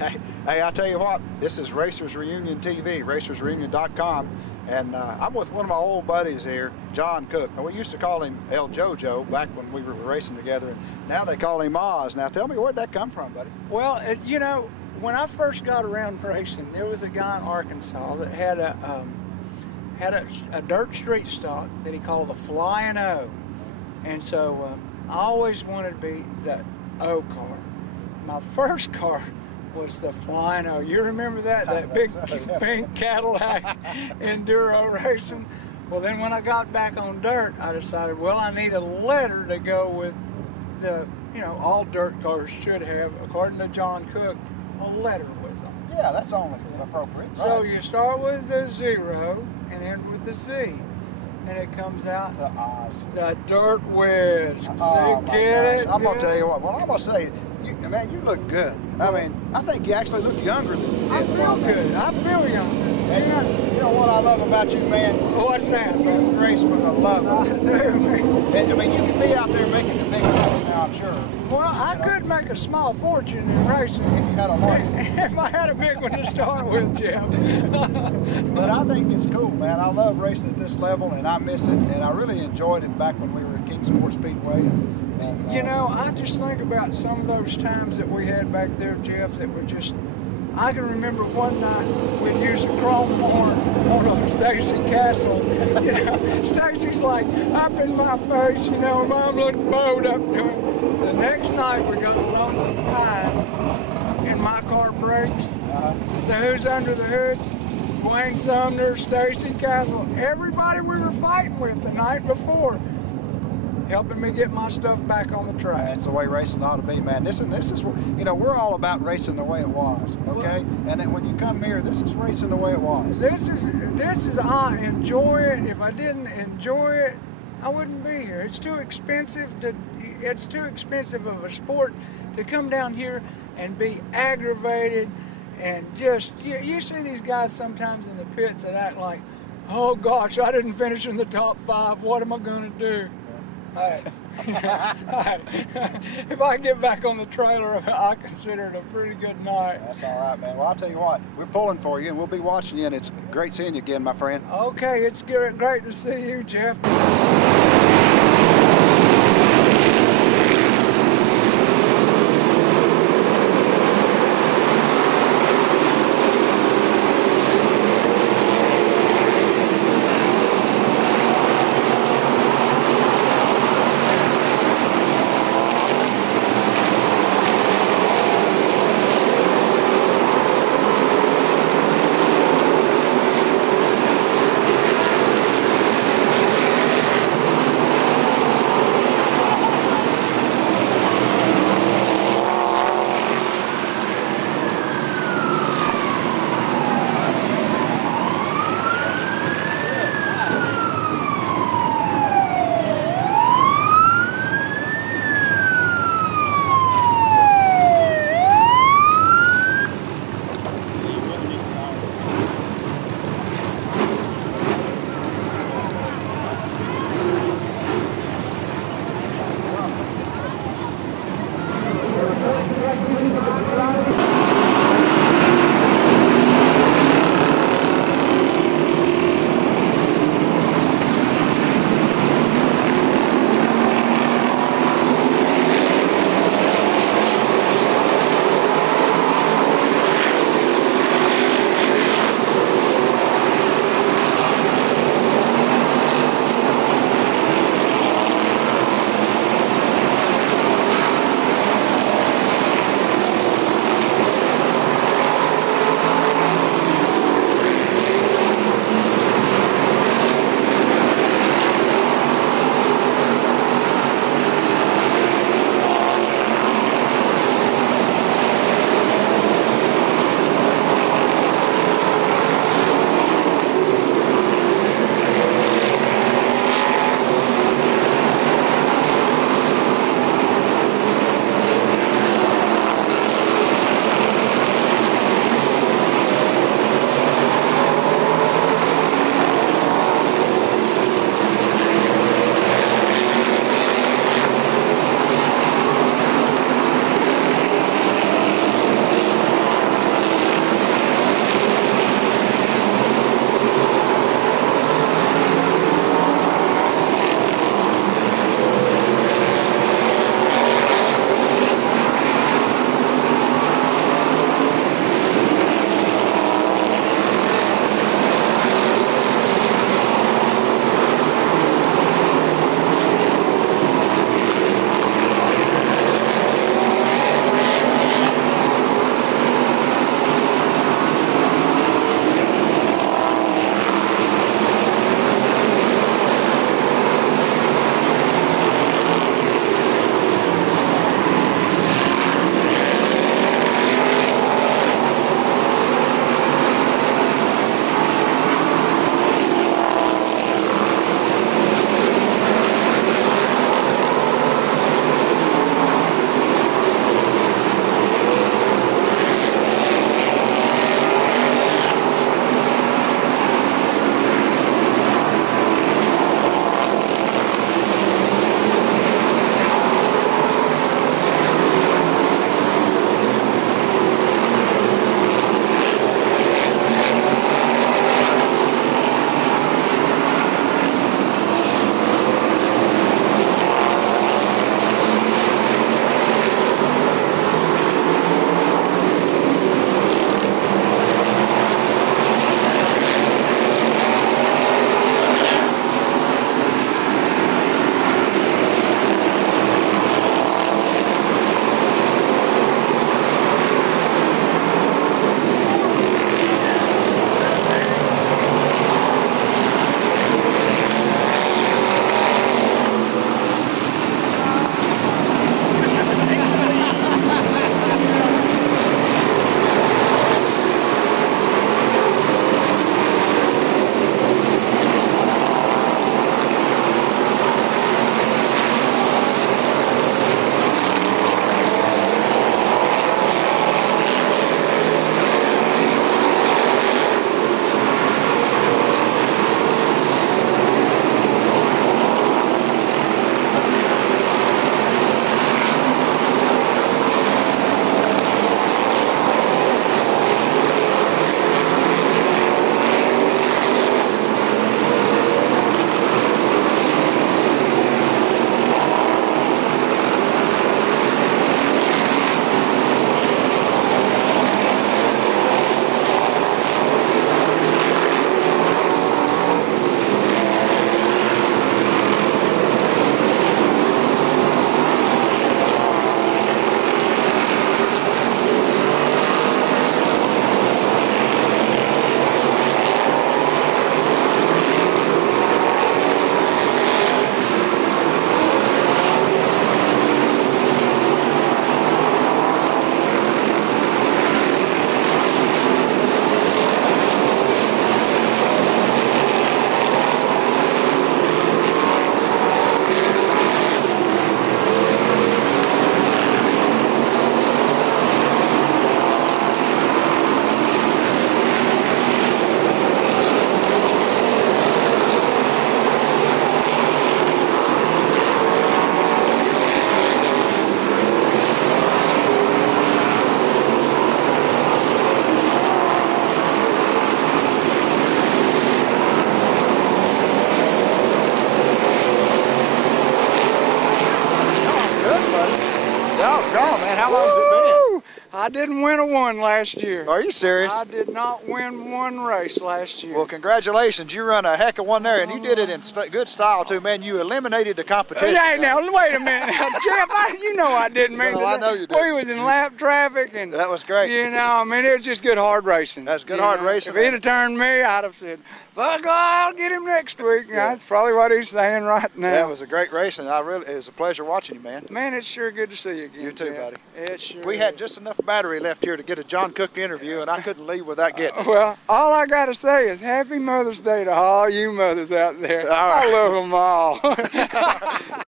Hey, I tell you what, this is Racers Reunion TV, racersreunion.com, and I'm with one of my old buddies here, Jon Cook. And we used to call him El Jojo back when we were racing together, and now they call him Oz. Now, tell me, where'd that come from, buddy? Well, you know, when I first got around racing, there was a guy in Arkansas that had a dirt street stock that he called the Flying O. And so I always wanted to be the O car. My first car was the Flying O. You remember that? That big pink Cadillac enduro racing? Well, then when I got back on dirt, I decided, well, I need a letter to go with the, you know, all dirt cars should have, according to Jon Cook, a letter with them. Yeah, that's only appropriate. So right. you start with the 0 and end with the Z. And it comes out to Oz. The Dirt Whiz. Oh, you get it? I'm going to tell you what. Well, I'm going to say, man, you look good. I mean, I think you actually look younger than you did. I feel good. I feel younger. And you know what I love about you, man? What's that? You race with a love. I do, man. And, I mean, you can be out there making the big bucks now, I'm sure. Well, I could make a small fortune in racing. If you had a large one. If I had a big one to start with, Jeff. But I think it's cool, man. I love racing at this level, and I miss it. And I really enjoyed it back when we were at Kingsport Speedway. And you know, I just think about some of those times that we had back there, Jeff, that were just... I can remember one night we'd use a chrome horn on Stacy Castle. You know, Stacy's like up in my face, you know, Mom looked bowed up to him. The next night we got Lonesome Pine and my car breaks. So who's under the hood? Wayne Sumner, Stacy Castle, everybody we were fighting with the night before, helping me get my stuff back on the track. That's the way racing ought to be, man. This is, you know, we're all about racing the way it was, okay? And then when you come here, this is racing the way it was. This is, I enjoy it. If I didn't enjoy it, I wouldn't be here. It's too expensive of a sport to come down here and be aggravated and just, you see these guys sometimes in the pits that act like, oh gosh, I didn't finish in the top 5, what am I gonna do? Hey. If I get back on the trailer, I consider it a pretty good night. That's all right, man. Well, I'll tell you what, we're pulling for you, and we'll be watching you, and it's great seeing you again, my friend. Okay, it's great to see you, Jeff. how long's it been? I didn't win a one last year. Are you serious? I did not win one race last year. Well, congratulations. You run a heck of one there, and you did it in good style, too, man. You eliminated the competition. Hey, now, wait a minute. Now, Jeff, you know I didn't mean to. I know you did. We was in lap traffic. And that was great. You know, I mean, it was just good hard racing. That's good hard racing. If he'd have turned me, I'd have said, "But I'll get him next week." Yeah. That's probably what he's saying right now. That was a great race, and it was a pleasure watching you, man. Man, it's sure good to see you again. You too, Jeff. buddy. It sure We had just enough battery left here to get a Jon Cook interview, and I couldn't leave without getting it. Well, all I got to say is Happy Mother's Day to all you mothers out there. All right. I love them all.